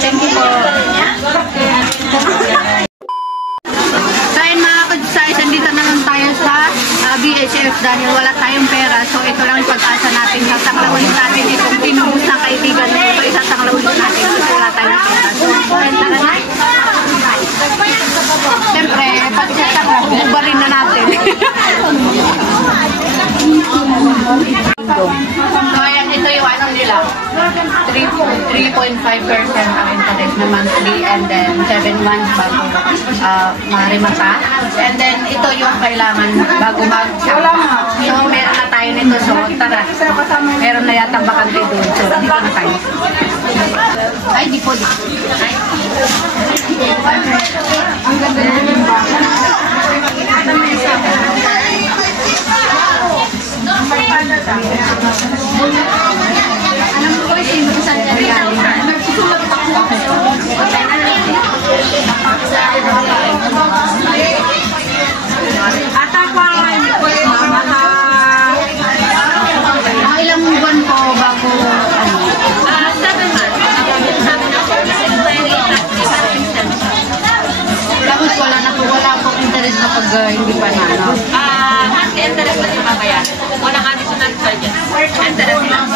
Thank you po. So yun mga kadsais, andito naman tayo sa BHF dahil wala tayong pera. So ito lang yung pag-asa natin. Sasaklawin natin itong tinubos na kaibigan mo. Ito isasaklawin natin kasi wala tayong pera. So kwenta na na. Siyempre, pag-sasaklaw, bubarin na natin. So ayan, ito yung ano nila. 3.5% ang interest na monthly and then 7 months bago marimata. And then ito yung kailangan bago mag-sapa. So meron na tayo nito. So tara, meron na yata bakante doon. So dito na tayo. Ay, di po. Ang ganda na yung baka. Alam mo ko yung sino sa nangyari. Ilang buwan po bago 7 months. Tapos wala po interest na pag hindi pa na, no? Monthly interest na yung babayaran. Walang additional charges. Interest lang.